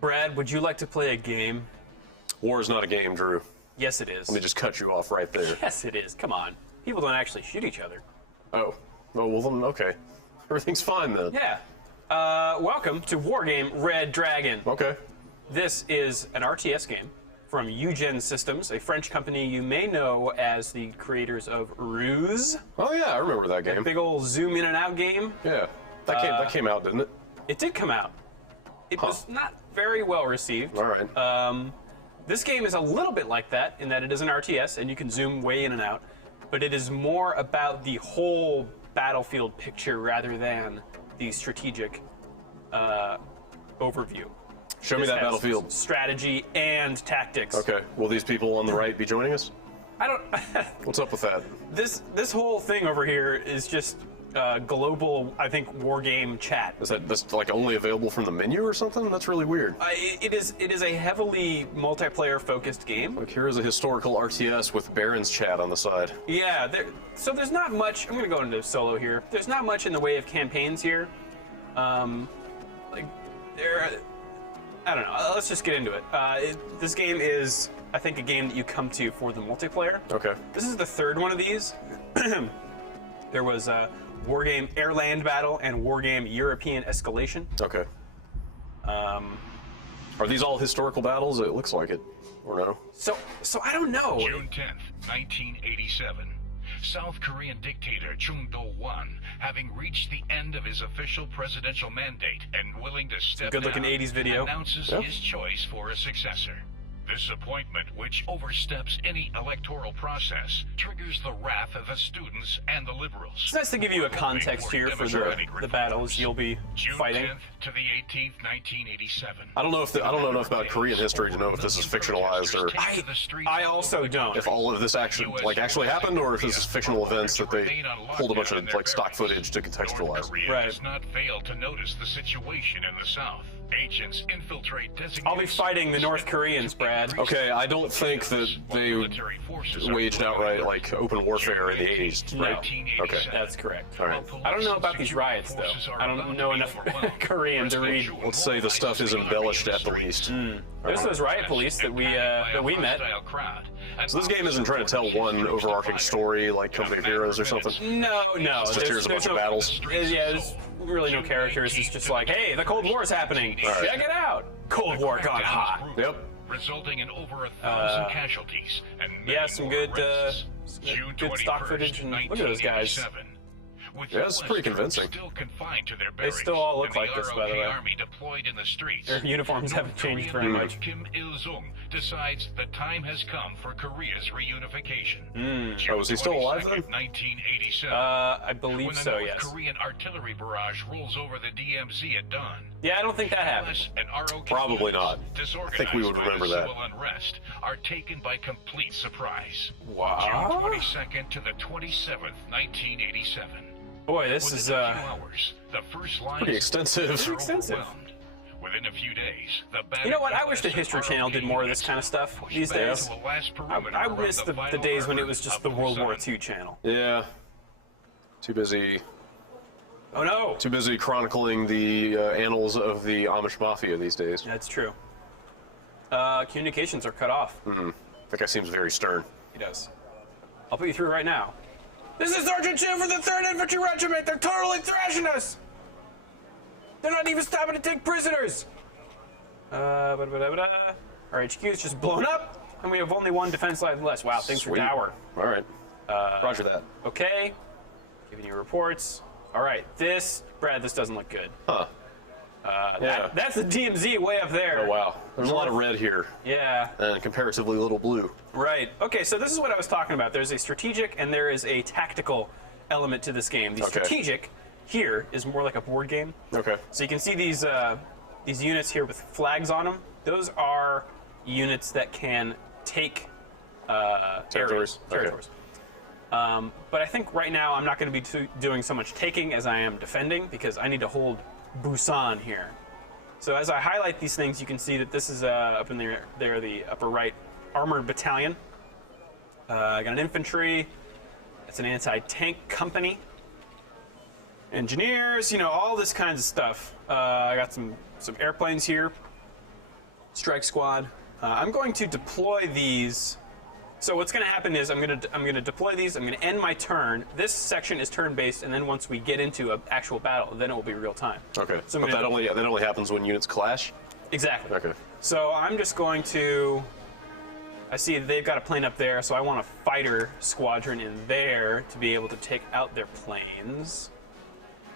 Brad, would you like to play a game? War is not a game, Drew. Yes, it is. Let me just cut you off right there. Yes, it is. Come on. People don't actually shoot each other. Oh. Oh, well then, okay. Everything's fine then. Yeah. Welcome to Wargame Red Dragon. Okay. This is an RTS game from Eugen Systems, a French company you may know as the creators of Ruse. Oh yeah, I remember that game. Big old zoom in and out game. Yeah. That came out, didn't it? It did come out. It was not very well received. All right. This game is a little bit like that in that it is an RTS and you can zoom way in and out, but it is more about the whole battlefield picture rather than the strategic overview. Show me that battlefield. Strategy and tactics. Okay. Will these people on the right be joining us? I don't. What's up with that? This whole thing over here is just global, I think, war game chat. Is that's like only available from the menu or something? That's really weird. It is a heavily multiplayer focused game. Like here is a historical RTS with Baron's chat on the side. Yeah. So there's not much. I'm gonna go into solo here. There's not much in the way of campaigns here. I don't know. Let's just get into it. This game is, I think, a game that you come to for the multiplayer. Okay. This is the third one of these. There was Wargame Air-Land Battle and Wargame European Escalation. Okay. Are these all historical battles? It looks like it, or no? So I don't know. June 10th, 1987. South Korean dictator Chung Do-won, having reached the end of his official presidential mandate and willing to step good-looking down, 80s video. announces his choice for a successor. This appointment, which oversteps any electoral process, triggers the wrath of the students and the liberals. It's nice to give you a context here for the battles you'll be fighting. June 10th to the 18th, 1987. I don't know enough about Korean history to know if this is fictionalized or I also don't. if all of this actually happened, or if this is fictional events that they pulled a bunch of like stock footage to contextualize. Right. Does not fail to notice the situation in the South. Agents infiltrate designated. I'll be fighting the North Koreans, Brad. Okay, I don't think that they waged outright like open warfare in the 80s, right? Okay. That's correct. All right. I don't know about these riots, though. I don't know enough Korean to read. Let's say the stuff is embellished at the least. There's those riot police that we met. So this game isn't trying to tell one overarching story like Company of Heroes or something? No. It's just here's a bunch of battles. Yeah, there's really no characters. It's just like, hey, the Cold War is happening. Right. Check it out. Cold War gone hot. Yep. Resulting in over 1,000 casualties and Yeah, some good June good stock 21st, footage. And look at those guys. 1987. With Yeah, it's pretty US troops convincing. Still confined to their They barracks, still all look and the like this, by the ROK way. Army deployed in the streets. Their uniforms haven't changed very Korean much. Kim Il-sung decides the time has come for Korea's reunification. Oh, is he still alive then? 1987. I believe when the so, North yes. Korean artillery barrage rolls over the DMZ at dawn. Yeah, I don't think that happened. US and ROK Probably not. units, I think we would disorganized by remember the that. civil unrest, are taken by complete surprise. Wow. June 22nd to the 27th, 1987. Boy, this is Within a few hours, the first lines Pretty extensive. are extensive. overwhelmed. Within a few days, the You know what? I wish the History Channel did more of this kind of stuff these days. I miss the days when it was just the World War II channel. Yeah. Too busy Oh no! chronicling the annals of the Amish Mafia these days. That's true. Communications are cut off. That guy seems very stern. He does. I'll put you through right now. This is Sergeant 2 for the 3rd Infantry Regiment! They're totally thrashing us! They're not even stopping to take prisoners! Our HQ is just blown up, and we have only one defense line less. Wow, thanks for Sweet. Dower. All right. Roger that. Okay. Giving you reports. Alright, Brad, this doesn't look good. Huh. Yeah. That's the DMZ way up there. Oh wow. There's a lot of red here, Yeah. and comparatively little blue. Right. Okay, so this is what I was talking about. There's a strategic and there is a tactical element to this game. The strategic here is more like a board game. Okay. So you can see these units here with flags on them. Those are units that can take Territories. areas, territories. But I think right now I'm not going to be doing so much taking as I am defending because I need to hold Busan here. So as I highlight these things, you can see that this is up in there, the upper right armored battalion. I got an infantry. It's an anti-tank company. Engineers, you know, all this kinds of stuff. I got some airplanes here. strike squad. I'm going to deploy these. So what's going to happen is I'm going to deploy these. I'm going to end my turn. This section is turn-based, and then once we get into an actual battle, then it will be real time. Okay. So but that only happens when units clash. Exactly. Okay. So I'm just going to. I see they've got a plane up there, so I want a fighter squadron in there to be able to take out their planes.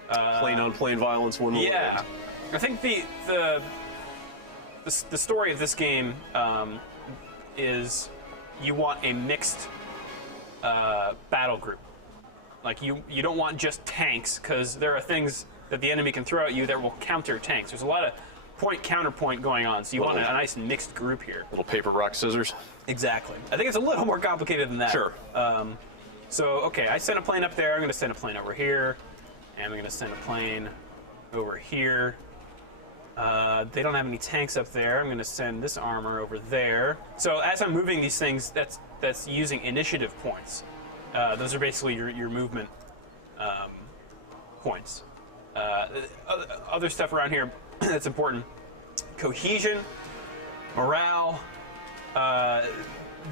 Plane-on-plane violence. Yeah. I think the story of this game is you want a mixed battle group. Like you don't want just tanks, because there are things that the enemy can throw at you that will counter tanks. There's a lot of point-counterpoint going on, so you want a nice mixed group here. Little paper, rock, scissors. Exactly. I think it's a little more complicated than that. Sure. So, okay, I sent a plane up there. I'm going to send a plane over here. And I'm going to send a plane over here. They don't have any tanks up there. I'm going to send this armor over there. So as I'm moving these things, that's using initiative points. Those are basically your movement points. Other stuff around here that's important. Cohesion, morale.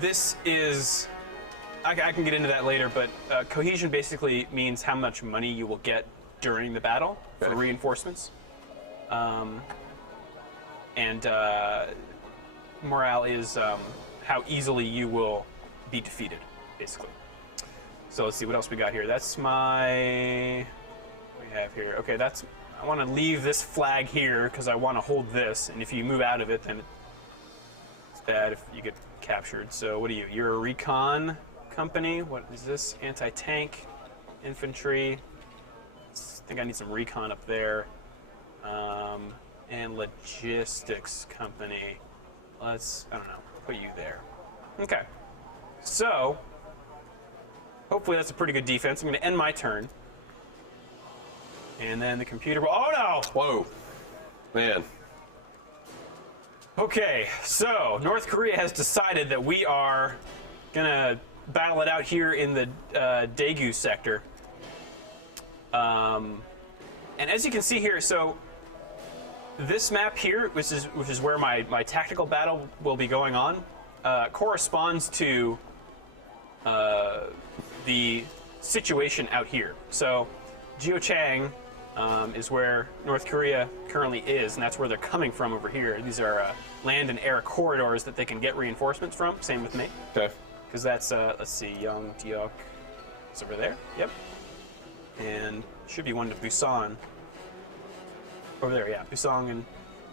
This is... I can get into that later, but cohesion basically means how much money you will get during the battle for reinforcements. And morale is how easily you will be defeated, basically. So let's see what else we got here. That's my... What do we have here? Okay, that's... I want to leave this flag here because I want to hold this, and if you move out of it, then it's bad if you get captured. So what are you? You're a recon company? What is this? Anti-tank, infantry. I think I need some recon up there. And logistics company. Let's, I don't know, put you there. Okay. So, hopefully that's a pretty good defense. I'm going to end my turn. And then the computer will, oh no! Whoa. Man. Okay, so North Korea has decided that we are gonna battle it out here in the Daegu sector. And as you can see here, so this map here, which is where my tactical battle will be going on, corresponds to the situation out here. So Jeochang is where North Korea currently is, and that's where they're coming from over here. These are land and air corridors that they can get reinforcements from. Same with me. Okay. Because that's, let's see, Yongdeok is over there. Yep. And should be one to Busan. Over there, yeah. Busan and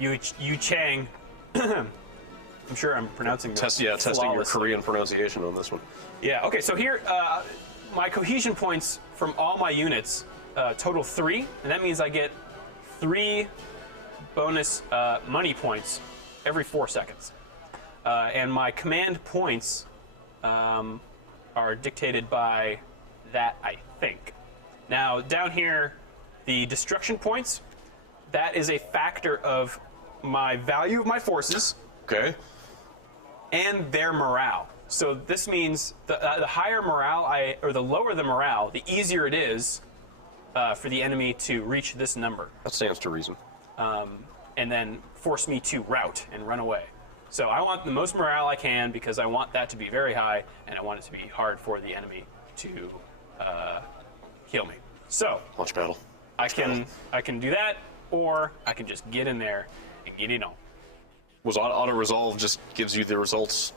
Yuchang. I'm sure I'm pronouncing that. Testing your Korean pronunciation on this one. Yeah, okay, so here, my cohesion points from all my units total 3, and that means I get 3 bonus money points every 4 seconds. And my command points are dictated by that, I think. Now, down here, the destruction points, that is a factor of my value of my forces. Okay. And their morale. So this means the higher morale or the lower the morale, the easier it is for the enemy to reach this number. That stands to reason. And then force me to rout and run away. So I want the most morale I can because I want that to be very high, and I want it to be hard for the enemy to kill me. So Launch battle. I can do that, or I can just get in there and get it on. Was auto resolve just gives you the results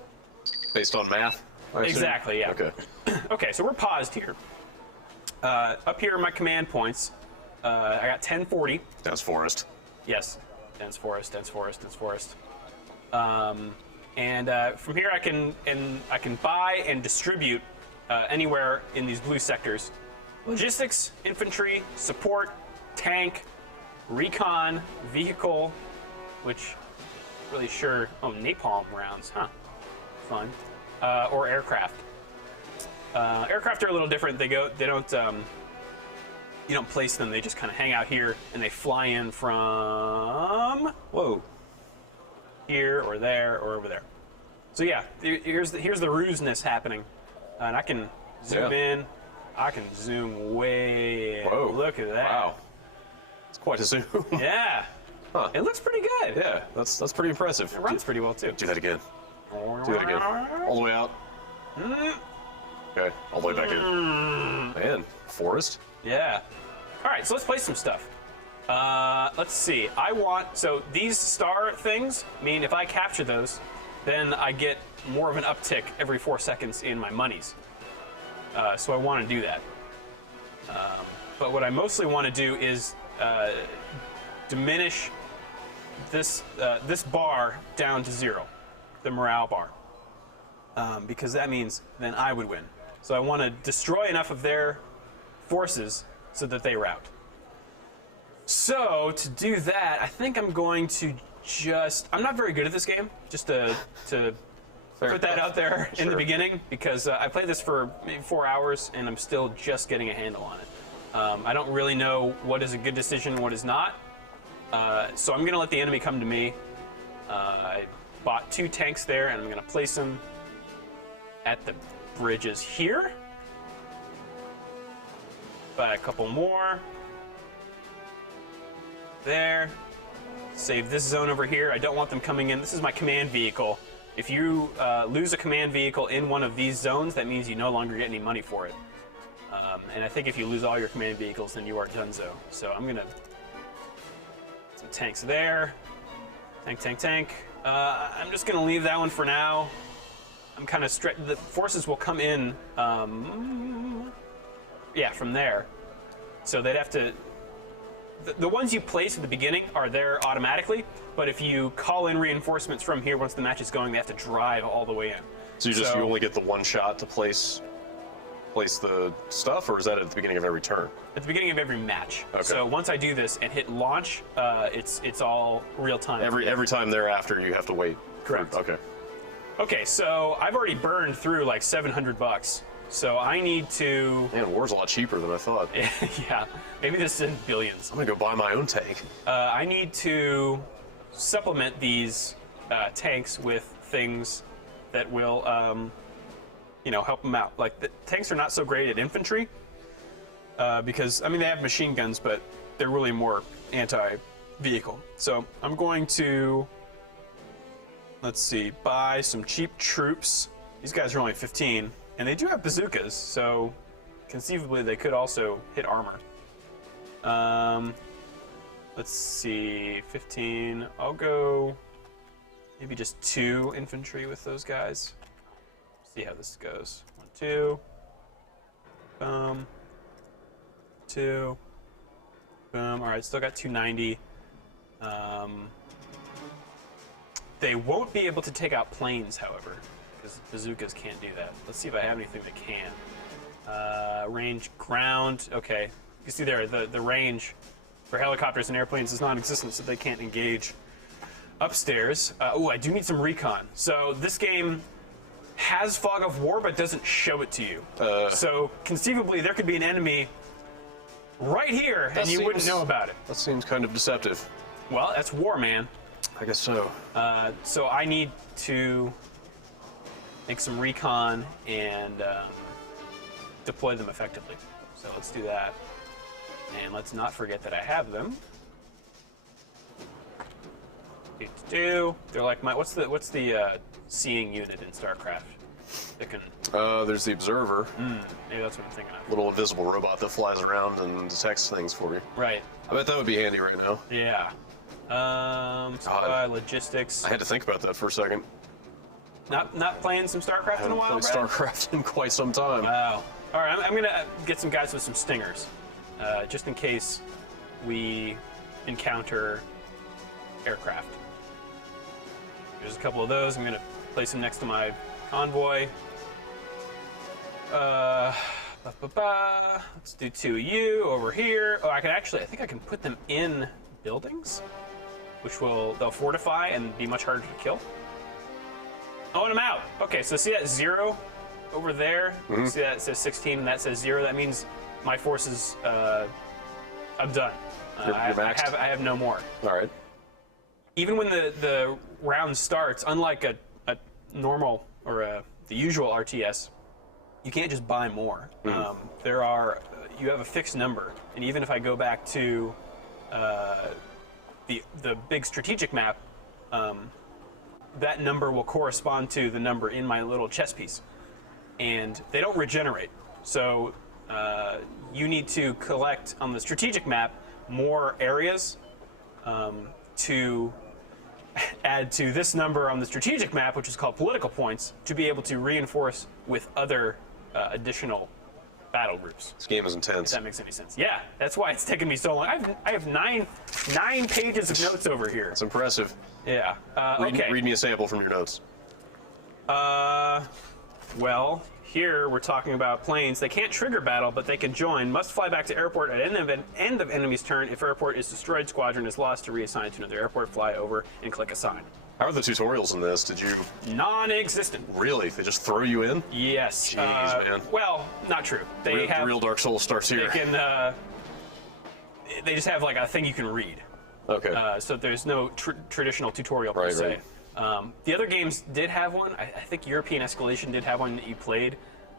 based on math? I assume? Exactly, yeah. Okay. Okay, so we're paused here. Up here are my command points. I got 1040. That's forest. Yes, dense forest, dense forest, dense forest. And from here I can buy and distribute anywhere in these blue sectors. Logistics, infantry, support, tank, recon, vehicle, which really sure. Oh, napalm rounds, huh? Fun. Or aircraft. Aircraft are a little different. They don't. You don't place them. They just kind of hang out here, and they fly in from here or there or over there. So yeah, here's the ruseness happening, and I can zoom in. I can zoom way. Whoa! Look at that. Wow, it's quite a zoom. Yeah. Huh. It looks pretty good. Yeah, that's pretty impressive. It runs pretty well, too. Do that again. Do that again. All the way out. Okay, all the way back in. Man, forest? Yeah. All right, so let's play some stuff. Let's see. So these star things mean if I capture those, then I get more of an uptick every 4 seconds in my monies. So I want to do that. But what I mostly want to do is diminish this bar down to 0, the morale bar, because that means then I would win. So I want to destroy enough of their forces so that they rout. So to do that, I think I'm going to I'm not very good at this game, just to put that out there in the beginning, because I played this for maybe 4 hours and I'm still just getting a handle on it. I don't really know what is a good decision and what is not. So I'm going to let the enemy come to me. I bought 2 tanks there, and I'm going to place them at the bridges here. Buy a couple more. There. Save this zone over here. I don't want them coming in. This is my command vehicle. If you lose a command vehicle in one of these zones, that means you no longer get any money for it. And I think if you lose all your command vehicles, then you are donezo. So I'm going to... Some tanks there. Tank. I'm just going to leave that one for now. I'm kind of the forces will come in, from there. So they'd have to... The ones you place at the beginning are there automatically, but if you call in reinforcements from here once the match is going, they have to drive all the way in. So you only get the one shot to place the stuff, or is that at the beginning of every turn? At the beginning of every match. Okay. So once I do this and hit launch, it's all real time. Every time thereafter, you have to wait. Correct. Okay. Okay, so I've already burned through like $700. So I need to... Man, war's a lot cheaper than I thought. Yeah, maybe this is in billions. I'm gonna go buy my own tank. I need to supplement these tanks with things that will, help them out. Like, the tanks are not so great at infantry, because, they have machine guns, but they're really more anti-vehicle. So I'm going to, buy some cheap troops. These guys are only 15. And they do have bazookas, so conceivably they could also hit armor. Let's see, 15. I'll go maybe just 2 infantry with those guys. See how this goes. 1, 2. Boom. 2. Boom. All right, still got 290. They won't be able to take out planes, however, because bazookas can't do that. Let's see if I have anything that can. Range ground. Okay. You see there, the range for helicopters and airplanes is non-existent, so they can't engage upstairs. I do need some recon. So this game has fog of war, but doesn't show it to you. So conceivably, there could be an enemy right here, and you wouldn't know about it. That seems kind of deceptive. Well, that's war, man. I guess so. So I need to make some recon and deploy them effectively. So let's do that. And let's not forget that I have them. They're like my what's the seeing unit in StarCraft that can there's the observer. Maybe that's what I'm thinking of. Little invisible robot that flies around and detects things for you. Right. I bet that would be handy right now. Yeah. Logistics. I had to think about that for a second. Not playing some StarCraft in a while, I've played StarCraft in quite some time. Wow. All right, I'm gonna get some guys with some stingers, just in case we encounter aircraft. There's a couple of those. I'm gonna place them next to my convoy. Let's do 2 of you over here. Oh, I think I can put them in buildings, which they'll fortify and be much harder to kill. Oh, and I'm out. Okay, so see that 0 over there? Mm-hmm. See that it says 16 and that says 0? That means my forces, I'm done. You're maxed? I have no more. All right. Even when the round starts, unlike a normal or the usual RTS, you can't just buy more. You have a fixed number, and even if I go back to the big strategic map, that number will correspond to the number in my little chess piece, and they don't regenerate. So you need to collect on the strategic map more areas to add to this number on the strategic map, which is called political points, to be able to reinforce with other additional battle groups. This game is intense. If that makes any sense. Yeah, that's why it's taken me so long. I have nine pages of notes over here. It's impressive. Yeah. Okay. Read me a sample from your notes. Well, here we're talking about planes. They can't trigger battle, but they can join. Must fly back to airport at end of enemy's turn. If airport is destroyed, squadron is lost to reassign to another airport. Fly over and click assign. How are the tutorials in this? Did you... Non-existent. Really? They just throw you in? Yes. Jeez, man. Well, not true. They have real Dark Souls starts here. They can. They just have like a thing you can read. Okay. So there's no traditional tutorial per se. Right. The other games did have one. I think European Escalation did have one that you played,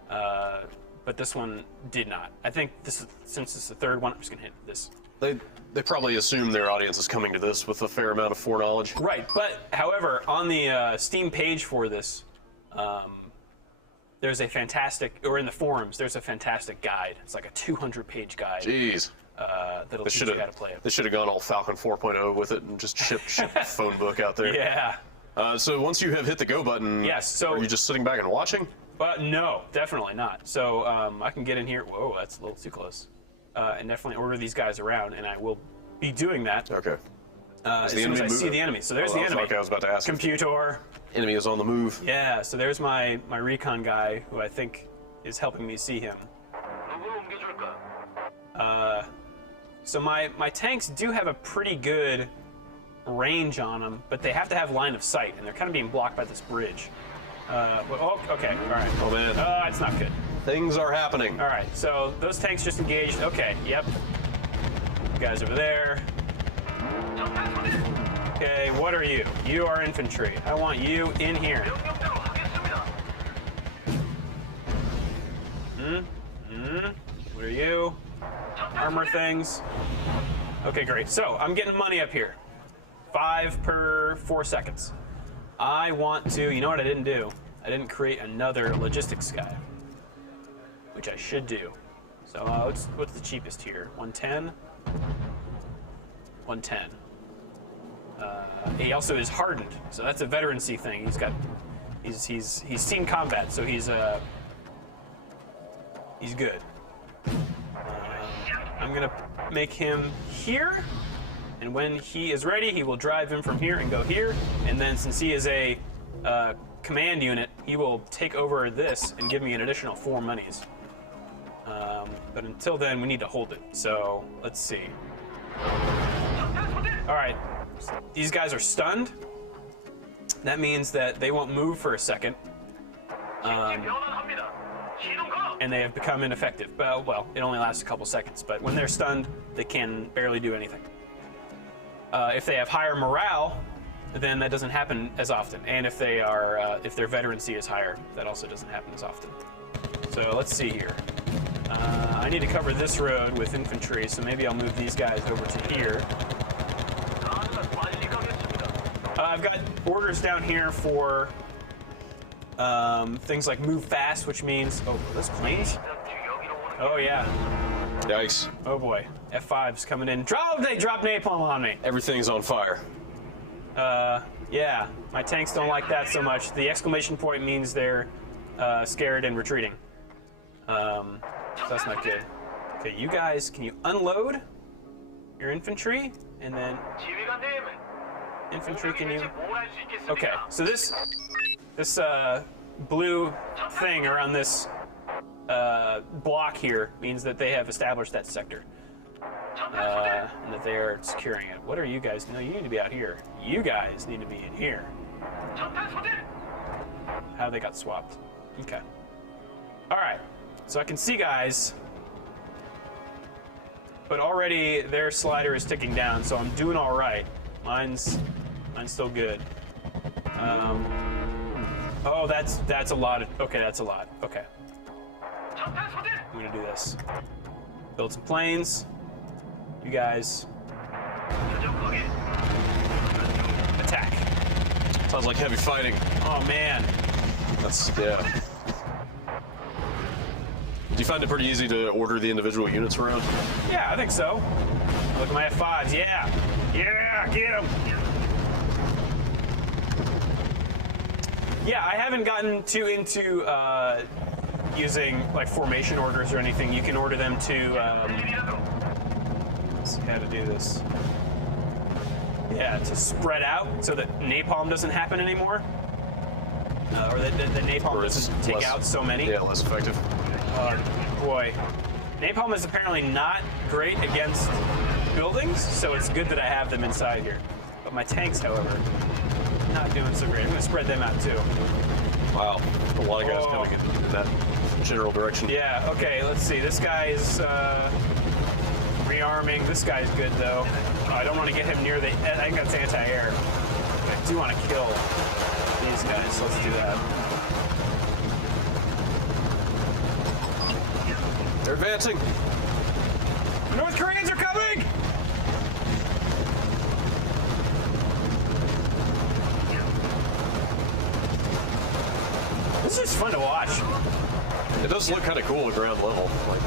but this one did not. I think since it's the third one, I'm just gonna hit this. They probably assume their audience is coming to this with a fair amount of foreknowledge. Right, but however, on the Steam page for this, there's a fantastic, or in the forums, there's a fantastic guide. It's like a 200-page guide. Jeez. That'll teach you how to play it. They should have gone all Falcon 4.0 with it and just shipped a phone book out there. Yeah. So once you have hit the go button, yes, so are you just sitting back and watching? No, definitely not. So I can get in here. Whoa, that's a little too close. And definitely order these guys around, and I will be doing that. Okay. As soon as I see the enemy. So there's the enemy. Okay, I was about to ask. Computer. Enemy is on the move. Yeah. So there's my recon guy, who I think is helping me see him. So my tanks do have a pretty good range on them, but they have to have line of sight, and they're kind of being blocked by this bridge. Oh, okay, all right. Oh man. It's not good. Things are happening. All right, so those tanks just engaged. Okay, yep. You guys over there. Okay, what are you? You are infantry. I want you in here. What are you? Armor things. Okay, great. So I'm getting money up here. 5 per 4 seconds. I want to, you know what I didn't do? I didn't create another logistics guy, which I should do. So what's the cheapest here? 110? 110. He also is hardened, so that's a veterancy thing. He's seen combat, so he's good. I'm gonna make him here, and when he is ready, he will drive him from here and go here. And then, since he is a command unit, he will take over this and give me an additional 4 monies. But until then, we need to hold it. So let's see. All right, these guys are stunned. That means that they won't move for a second. And they have become ineffective. Well, it only lasts a couple seconds, but when they're stunned, they can barely do anything. If they have higher morale, then that doesn't happen as often. And if they are, if their veterancy is higher, that also doesn't happen as often. So let's see here. I need to cover this road with infantry, so maybe I'll move these guys over to here. I've got orders down here for things like move fast, which means, oh, are those planes? Oh yeah. Yikes. Oh boy, F5's coming in. They dropped napalm on me. Everything's on fire. Yeah, my tanks don't like that so much. The exclamation point means they're scared and retreating. So that's not good. Okay, you guys, can you unload your infantry? And then infantry, can you? Okay, so this blue thing around this block here means that they have established that sector. And that they are securing it. What are you guys? No, you need to be out here. You guys need to be in here. How they got swapped. Okay. Alright. So I can see guys, but already their slider is ticking down, so I'm doing alright. Mine's still good. Oh, that's a lot. Okay, that's a lot. Okay. I'm gonna do this. Build some planes. You guys Attack. Sounds like heavy fighting. Oh man. That's, yeah. Do you find it pretty easy to order the individual units around? Yeah, I think so. Look at my F5s. Yeah. Yeah, get them. Yeah, I haven't gotten too into using like formation orders or anything. You can order them to. Let's see how to do this. Yeah, to spread out so that napalm doesn't happen anymore, or that the napalm doesn't take out so many. Yeah, less effective. Boy, napalm is apparently not great against buildings, so it's good that I have them inside here. But my tanks, however, not doing so great. I'm gonna spread them out too. Wow, a lot of guys coming in that general direction. Yeah, okay, let's see. This guy is rearming. This guy's good though. I don't want to get him near the, I think that's anti-air. I do want to kill these guys, so let's do that. They're advancing. The North Koreans are coming! This is just fun to watch. It does look kind of cool at ground level, like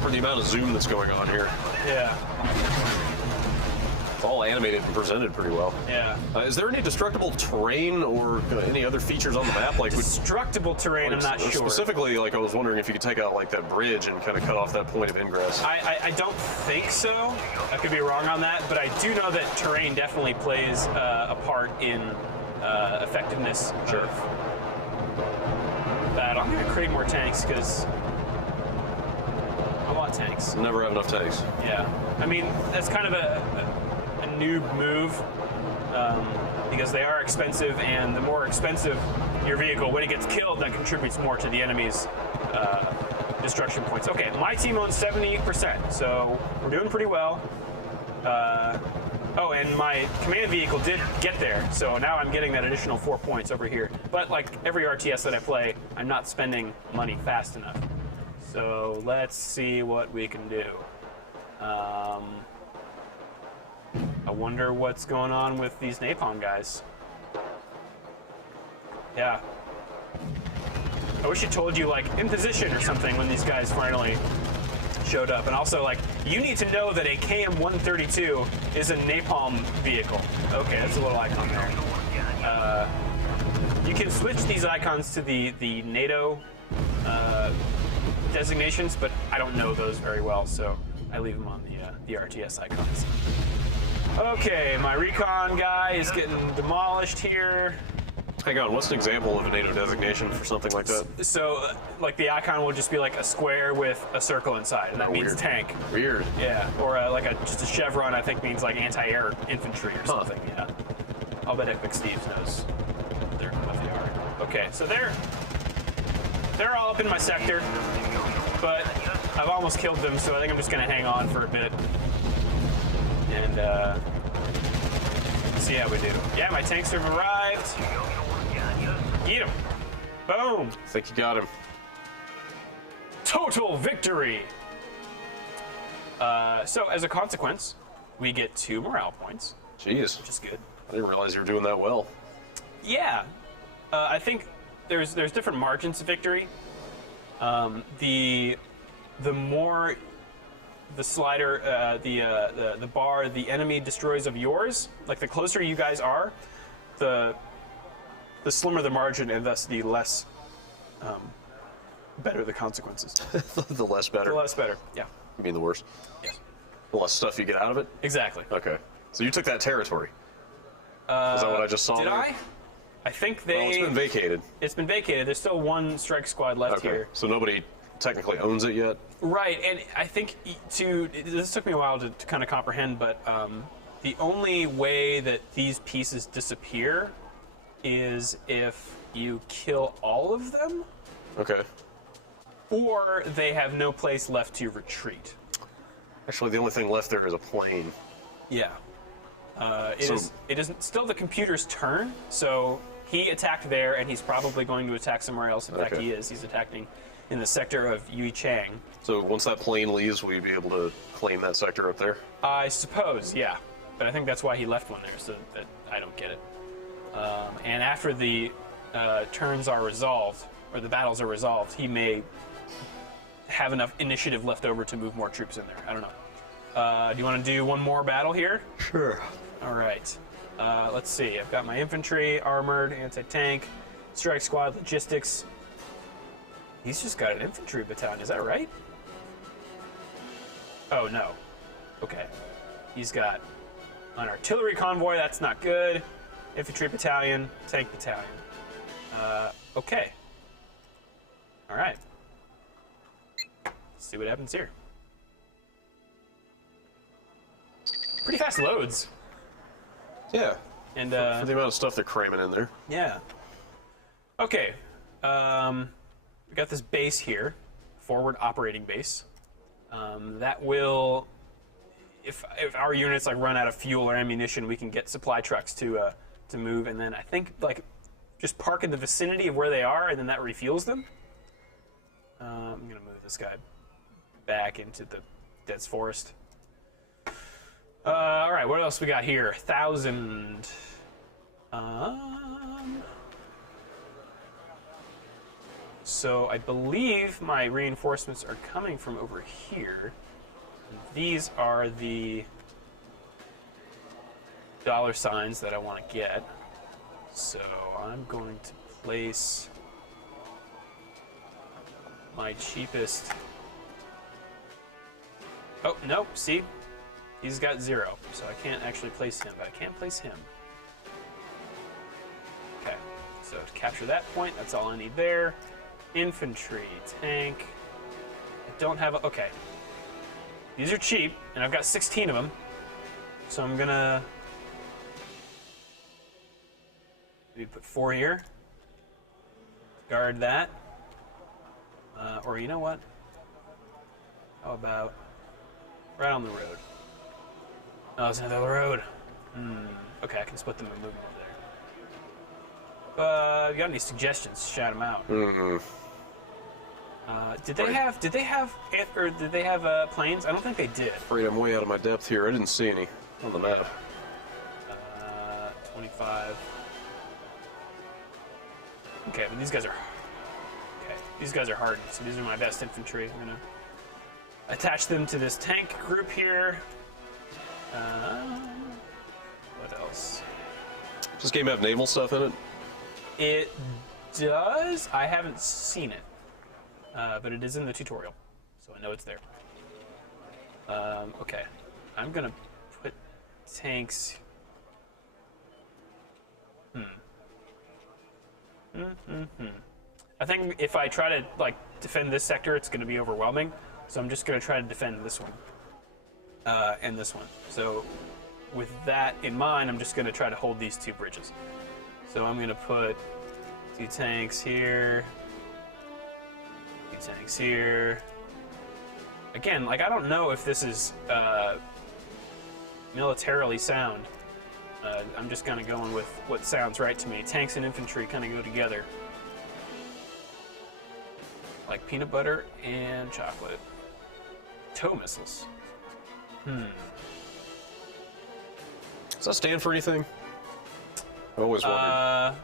for the amount of zoom that's going on here. Yeah. It's all animated and presented pretty well. Yeah. Is there any destructible terrain or any other features on the map? Like destructible terrain, I'm not sure. Specifically, like I was wondering if you could take out like that bridge and kind of cut off that point of ingress. I don't think so. I could be wrong on that, but I do know that terrain definitely plays a part in effectiveness of battle. I'm going to create more tanks because I want tanks. Never have enough tanks. Yeah. I mean, that's kind of a noob move because they are expensive, and the more expensive your vehicle, when it gets killed, that contributes more to the enemy's destruction points. Okay, my team owns 70%, so we're doing pretty well. Oh, and my command vehicle did get there, so now I'm getting that additional 4 points over here. But like every RTS that I play, I'm not spending money fast enough. So let's see what we can do. I wonder what's going on with these napalm guys. Yeah. I wish it told you, like, in position or something when these guys finally showed up. And also, like, you need to know that a KM-132 is a napalm vehicle. Okay, that's a little icon there. You can switch these icons to the NATO designations, but I don't know those very well, so I leave them on the RTS icons. Okay, my recon guy is getting demolished here. Hang on, what's an example of a NATO designation for something like that? So, like, the icon will just be like a square with a circle inside, and that means weird. tank. Weird. Yeah, or just a chevron, I think, means like anti-air infantry or something. Yeah. I'll bet Epic Steve knows what they are. Okay, so they're all up in my sector, but I've almost killed them, so I think I'm just gonna hang on for a bit and see how we do. Yeah, my tanks have arrived. Get him. Boom. I think you got him. Total victory. So as a consequence, we get 2 morale points. Jeez. Which is good. I didn't realize you were doing that well. Yeah. I think there's different margins of victory. The more the slider, the bar the enemy destroys of yours, like the closer you guys are, the slimmer the margin, and thus the less better the consequences. The less better. The less better, yeah. You mean the worse? Yes. The less stuff you get out of it? Exactly. Okay. So you took that territory. Is that what I just saw? Did there? I think they... Well, it's been vacated. It's been vacated. There's still 1 strike squad left here. So nobody technically owns it yet? Right, and I think this took me a while to kind of comprehend, but the only way that these pieces disappear is if you kill all of them. Okay. Or they have no place left to retreat. Actually, the only thing left there is a plane. Yeah. It is still the computer's turn, so he attacked there, and he's probably going to attack somewhere else. In fact, he is. He's attacking in the sector of Yuichang. So once that plane leaves, will you be able to claim that sector up there? I suppose, yeah. But I think that's why he left one there, so that I don't get it. And after the turns are resolved, or the battles are resolved, he may have enough initiative left over to move more troops in there. I don't know. Do you want to do one more battle here? Sure. All right. Let's see. I've got my infantry, armored, anti-tank, strike squad, logistics. He's just got an infantry battalion. Is that right? Oh, no. Okay. He's got an artillery convoy. That's not good. Infantry battalion, tank battalion. Okay. All right. Let's see what happens here. Pretty fast loads. Yeah. And for the amount of stuff they're cramming in there. yeah. Okay. We got this base here, forward operating base. That will, if our units like run out of fuel or ammunition, we can get supply trucks to move, and then I think like just park in the vicinity of where they are, and then that refuels them. I'm gonna move this guy back into the dense forest. All right, what else we got here? 1,000. So I believe my reinforcements are coming from over here. These are the dollar signs that I want to get. So I'm going to place my cheapest. Oh, nope, see? He's got 0, so I can't actually place him, but I can place him. Okay, so to capture that point, that's all I need there. Infantry, tank. I don't have a, okay. These are cheap, and I've got 16 of them. So I'm gonna maybe put 4 here. Guard that. Or you know what? How about right on the road? Oh, it's another road. Okay, I can split them and move them over there. You got any suggestions? Shout them out. Did they have planes? I don't think they did. Afraid I'm way out of my depth here. I didn't see any on the map. 25. Okay, but these guys are hardened, so these are my best infantry. I'm gonna attach them to this tank group here. What else? Does this game have naval stuff in it? It does. I haven't seen it, but it is in the tutorial, so I know it's there. Okay, I'm gonna put tanks. I think if I try to like defend this sector, it's gonna be overwhelming. So I'm just gonna try to defend this one. And this one. So with that in mind, I'm just going to try to hold these 2 bridges. So I'm going to put 2 tanks here, 2 tanks here. Again, like I don't know if this is militarily sound. I'm just kind of going with what sounds right to me. Tanks and infantry kind of go together. Like peanut butter and chocolate. Tow missiles. Does that stand for anything? I've always wondered.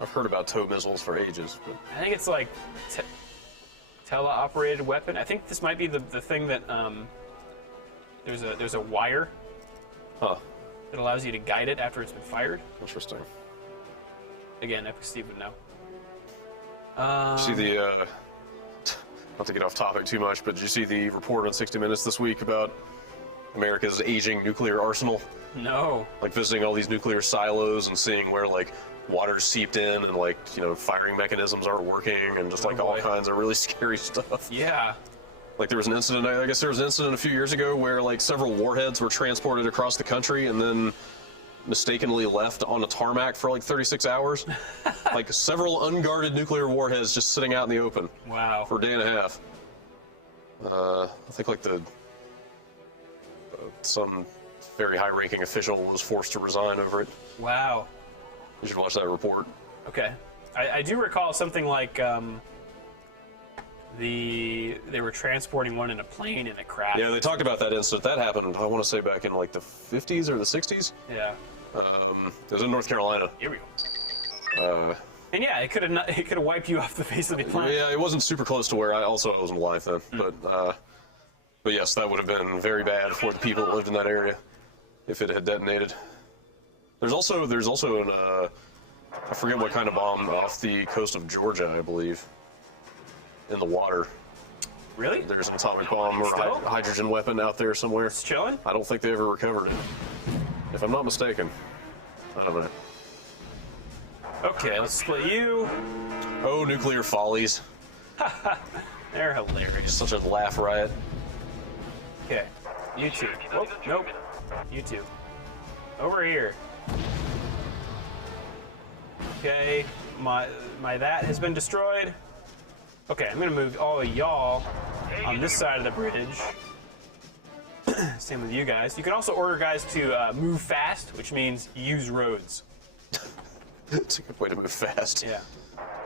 I've heard about tow missiles for ages. But I think it's like teleoperated weapon. I think this might be the thing that there's a wire that allows you to guide it after it's been fired. Interesting. Again, Epic Steve would know. See the not to get off topic too much, but did you see the report on 60 Minutes this week about America's aging nuclear arsenal? No. Like visiting all these nuclear silos and seeing where like water's seeped in and like, you know, firing mechanisms aren't working and just like all kinds of really scary stuff. Yeah. Like there was an incident, I guess there was an incident a few years ago where like several warheads were transported across the country and then mistakenly left on a tarmac for like 36 hours. Like several unguarded nuclear warheads just sitting out in the open. Wow. For a day and a half. I think like some very high-ranking official was forced to resign over it. Wow. You should watch that report. Okay. I do recall something like they were transporting one in a plane and it crashed. Yeah, they talked about that incident. That happened, I want to say, back in like the 50s or the 60s. Yeah. It was in North Carolina. Here we go. And yeah, it could have wiped you off the face of the planet. Yeah, it wasn't super close to where I wasn't alive then, but yes, that would have been very bad for the people that lived in that area if it had detonated. There's also an I forget what kind of bomb off the coast of Georgia, I believe, in the water. Really? There's an atomic bomb or Still? hydrogen weapon out there somewhere. It's chilling? I don't think they ever recovered it, if I'm not mistaken. I don't know. Okay, let's split you. Oh, nuclear follies. They're hilarious. Such a laugh riot. Okay, you two. Oh, nope. You two. Over here. Okay, my that has been destroyed. Okay, I'm gonna move all of y'all on this side of the bridge. Same with you guys. You can also order guys to move fast, which means use roads. It's a good way to move fast. Yeah.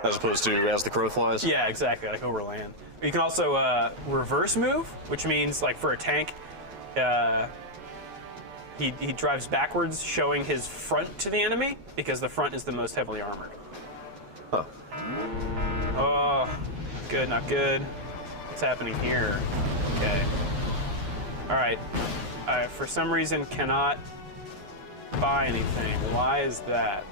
As opposed to as the crow flies. Yeah, exactly, like over land. You can also reverse move, which means like for a tank, he drives backwards, showing his front to the enemy because the front is the most heavily armored. Huh. Oh, good, not good. What's happening here? Okay. All right. I, for some reason, cannot buy anything. Why is that?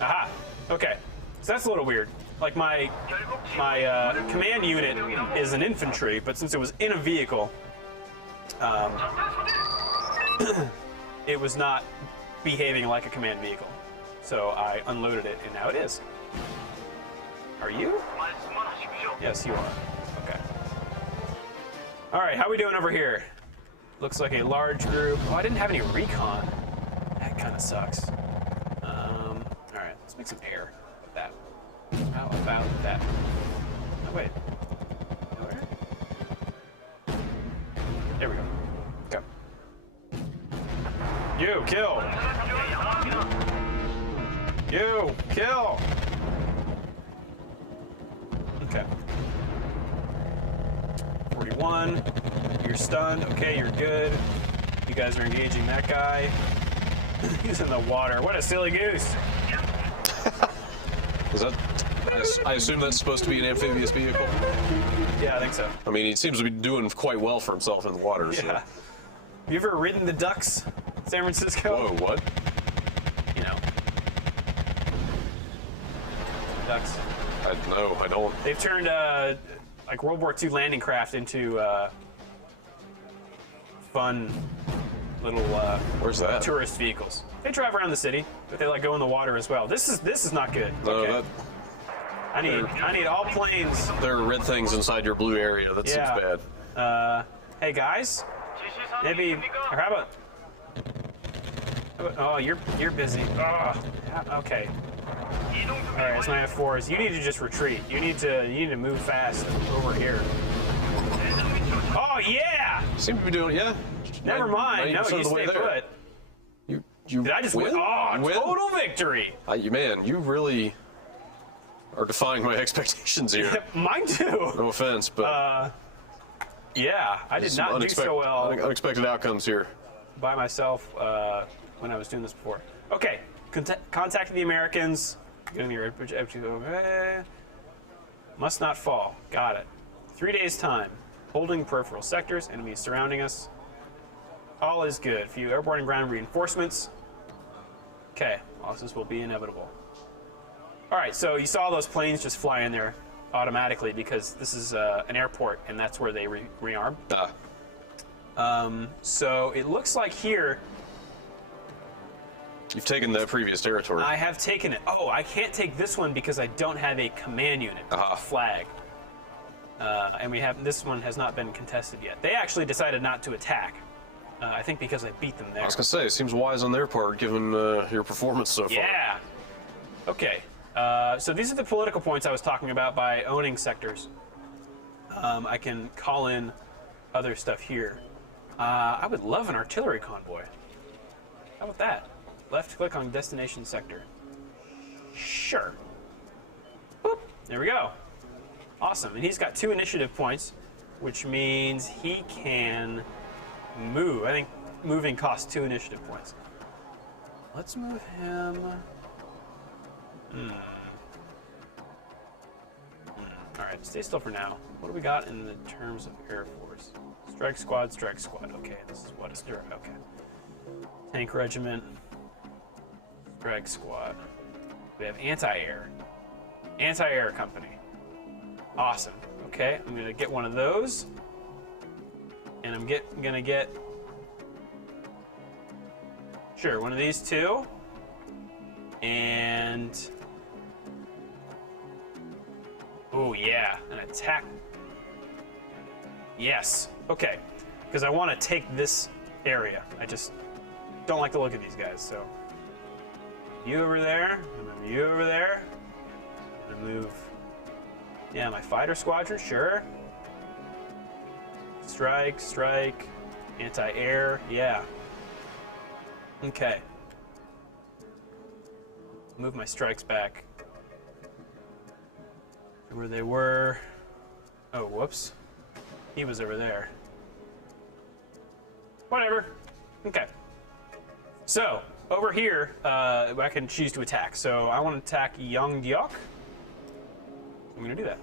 Aha. Okay. So that's a little weird. Like my command unit is an infantry, but since it was in a vehicle, it was not behaving like a command vehicle. So I unloaded it, and now it is. Are you? Yes, you are. Okay. All right, how we doing over here? Looks like a large group. Oh, I didn't have any recon. That kind of sucks. All right, let's make some air with that. How about that? Oh, wait. Where? There we go. Go. You, kill! You, kill! Okay. 41. You're stunned. Okay, you're good. You guys are engaging that guy. He's in the water. What a silly goose. Is that? I assume that's supposed to be an amphibious vehicle. Yeah, I think so. I mean, he seems to be doing quite well for himself in the water. So. Yeah. You ever ridden the ducks in San Francisco? Whoa, what? You know. Ducks. No, I don't. They've turned like World War II landing craft into fun little Where's that? tourist vehicles. They drive around the city, but they like go in the water as well. This is not good. No, Okay. I need all planes. there are red things inside your blue area. That Yeah. seems bad. Hey guys, maybe or how about? Oh, you're busy. Oh, okay. All right, so my F4s. You need to just retreat. You need to move fast over here. Oh yeah! Seem to be doing, yeah. Never mind. No, 90% you of the way stay there. put. You Did I just win? win? Oh, You win? total victory! Man, you really are defying my expectations here. Mine too. No offense, but Yeah, I did not do so well unexpected outcomes here. by myself when I was doing this before. Okay, contact the Americans. Getting your okay. Must not fall. Got it. 3 days time. Holding peripheral sectors. Enemies surrounding us. All is good. Few airborne and ground reinforcements. Okay, losses will be inevitable. All right, so you saw those planes just fly in there automatically because this is an airport and that's where they rearm. So it looks like here You've taken the previous territory. I have taken it. Oh, I can't take this one because I don't have a command unit flag. And we have this one has not been contested yet. They actually decided not to attack. I think because I beat them there. I was gonna say, it seems wise on their part given your performance so far. Yeah. Okay. So these are the political points I was talking about by owning sectors. I can call in other stuff here. I would love an artillery convoy. How about that? Left click on destination sector. Sure. Boop. There we go. Awesome. And he's got 2 initiative points, which means he can move. I think moving costs 2 initiative points. Let's move him. Alright, stay still for now. What do we got in the terms of Air Force? Strike squad, strike squad. Okay, this is what is there. Okay. Tank regiment. Strike squad. We have anti-air. Anti-air company. Awesome. Okay, I'm gonna get one of those. And I'm gonna get sure, one of these two. And oh yeah, an attack. Yes. Okay. Because I want to take this area. I just don't like the look of these guys, so you over there, and you over there. I'm gonna move. Yeah, my fighter squadron, sure. Strike, strike, anti-air, yeah. Okay. Move my strikes back to where they were. Oh, whoops. He was over there. Whatever. Okay. So, over here, I can choose to attack. So, I want to attack Yongdyok. I'm going to do that.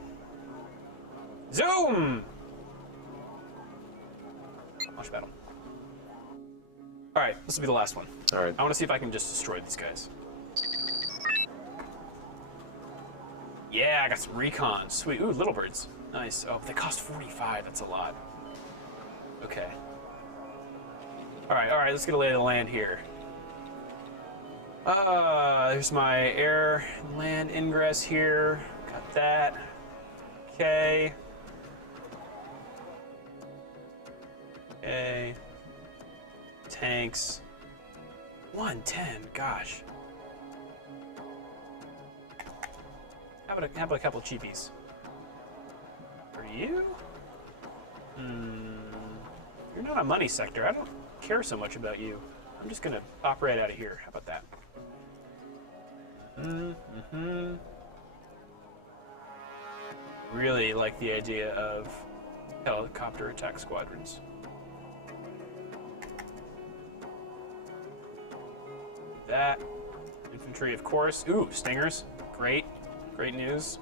Zoom! Launch battle. Alright, this will be the last one. Alright. I want to see if I can just destroy these guys. Yeah, I got some recon. Sweet. Ooh, little birds. Nice. Oh, they cost 45. That's a lot. Okay. Alright, let's get a lay of the land here. There's my air and land ingress here. Got that. Okay. Okay. Tanks. 110, gosh. How about a couple cheapies? For you? You're not a money sector. I don't care so much about you. I'm just gonna operate out of here. How about that? Really like the idea of helicopter attack squadrons. That. Infantry, of course. Ooh, stingers. Great. Great news.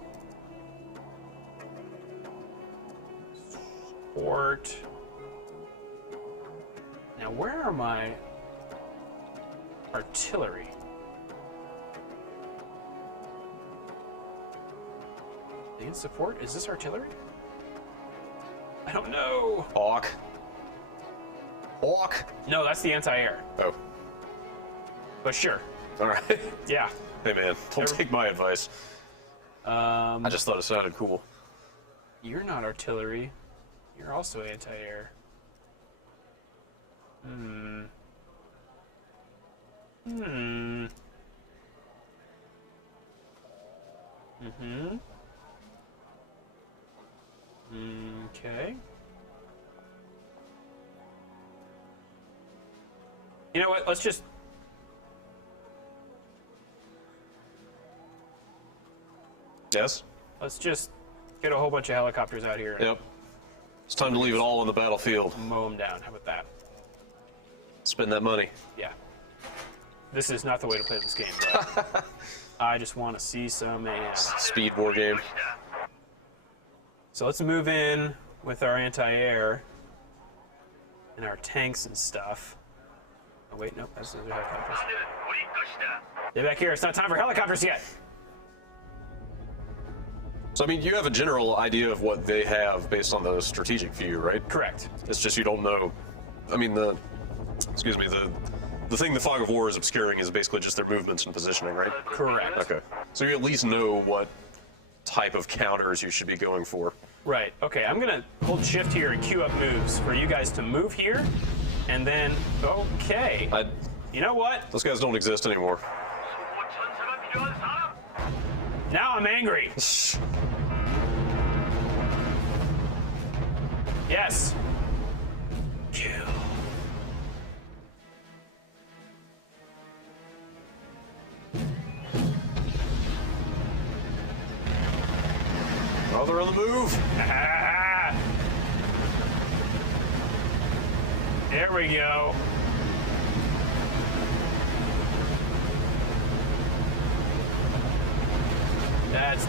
Sport. Now, where are my artillery? They in support? Is this artillery? I don't know. Hawk. Hawk. No, that's the anti-air. Oh. But sure. All right. Yeah. Hey man, don't take my advice. I just thought it sounded cool. You're not artillery. You're also anti-air. Okay. You know what? Let's just... Yes? Let's just get a whole bunch of helicopters out here and Yep. It's time to leave it all on the battlefield. mow them down. How about that? Spend that money. Yeah. This is not the way to play this game, but I just want to see some ass. Speed war game. So let's move in with our anti-air and our tanks and stuff. Oh wait, nope, those are helicopters. Stay back here. It's not time for helicopters yet. So I mean, you have a general idea of what they have based on the strategic view, right? Correct. It's just you don't know. I mean, the thing the fog of war is obscuring is basically just their movements and positioning, right? Correct. Okay. So you at least know what type of counters you should be going for. Right. Okay, I'm gonna hold shift here and queue up moves for you guys to move here, and then okay. You know what? Those guys don't exist anymore. Now I'm angry. Yes. Kill. Oh, they're on the move. Ah! There we go. That's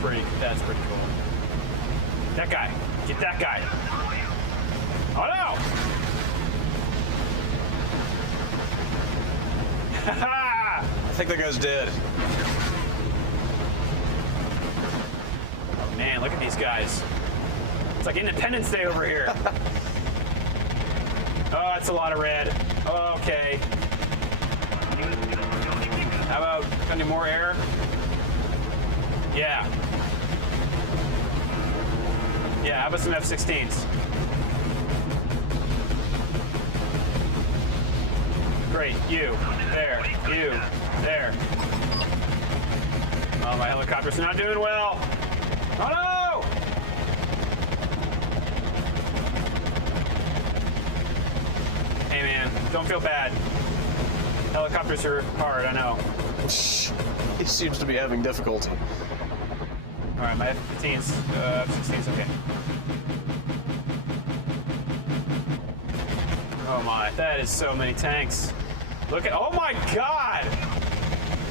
pretty cool. That guy. Get that guy. Oh no! I think that guy's dead. Oh man, look at these guys. It's like Independence Day over here. Oh, that's a lot of red. Okay. How about any more air? Yeah. Yeah, how about some F-16s? Great, you, there, you, there. Oh, my helicopter's not doing well. Oh no! Hey man, don't feel bad. Helicopters are hard, I know. He seems to be having difficulty. All right, my F-15s, F-16s, okay. Oh my, that is so many tanks. Look at, oh my God!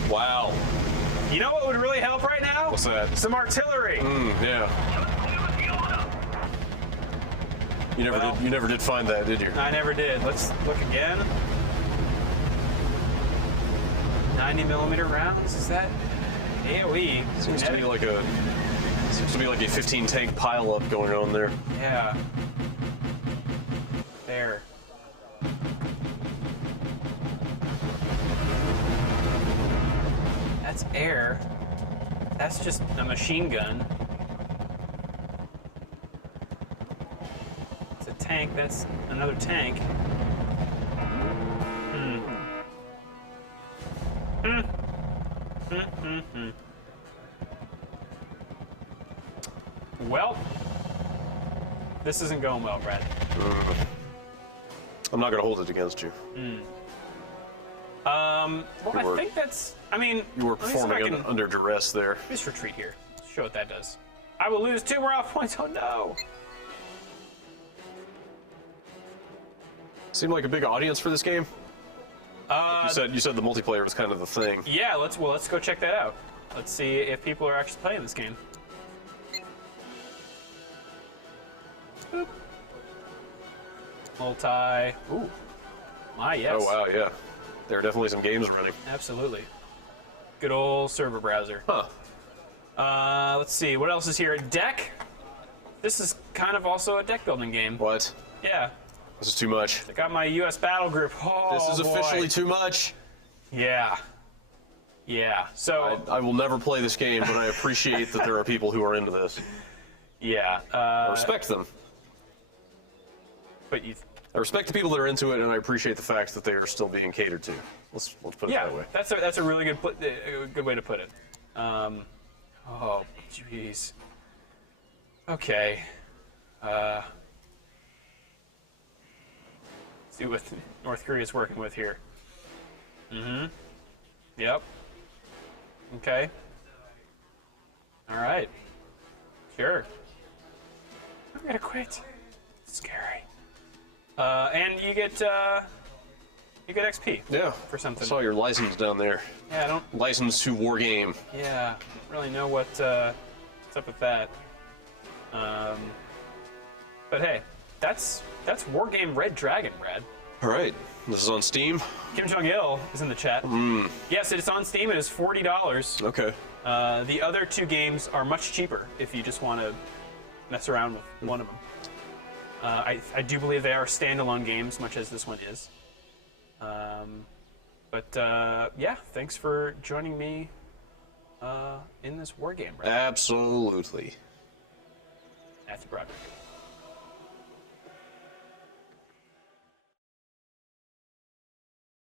Wow. You know what would really help right now? What's that? Some artillery. Yeah. You never did find that, did you? I never did. Let's look again. 90mm rounds, is that AoE? Seems to be like a 15 tank pileup going on there. Yeah. There. That's air. That's just a machine gun. It's a tank. That's another tank. Well, this isn't going well, Brad. I'm not going to hold it against you. Well, I think that's. I mean, You were let me see if I performing can under duress there. just retreat here. Show what that does. I will lose 2 morale points. Oh no! Seemed like a big audience for this game. You said the multiplayer was kind of the thing. Yeah, let's go check that out. Let's see if people are actually playing this game. Boop. Multi. Ooh. My yes. Oh wow, yeah. There are definitely some games running. Absolutely. Good old server browser. Huh. Let's see. What else is here? Deck. This is kind of also a deck building game. What? Yeah. This is too much. I got my U.S. battle group. Oh, This is boy. officially too much. Yeah. Yeah. So. I will never play this game, but I appreciate that there are people who are into this. Yeah. I respect them. But you. I respect the people that are into it, and I appreciate the fact that they are still being catered to. Let's put it Yeah. that way. That's a really good way to put it. Oh, jeez. Okay. See what North Korea's working with here. Yep. Okay. All right. Sure. I'm gonna quit. It's scary. And you get XP. Yeah. For something. I saw your license down there. Yeah, I don't. License to Wargame. Yeah, don't really know what's up with that. But hey, that's Wargame Red Dragon, Brad. All right. This is on Steam. Kim Jong-il is in the chat. Yes, it's on Steam. It is $40. Okay. The other 2 games are much cheaper if you just want to mess around with one of them. I do believe they are standalone games, much as this one is. Yeah, thanks for joining me in this war game, Brad. Absolutely. Matthew Broderick.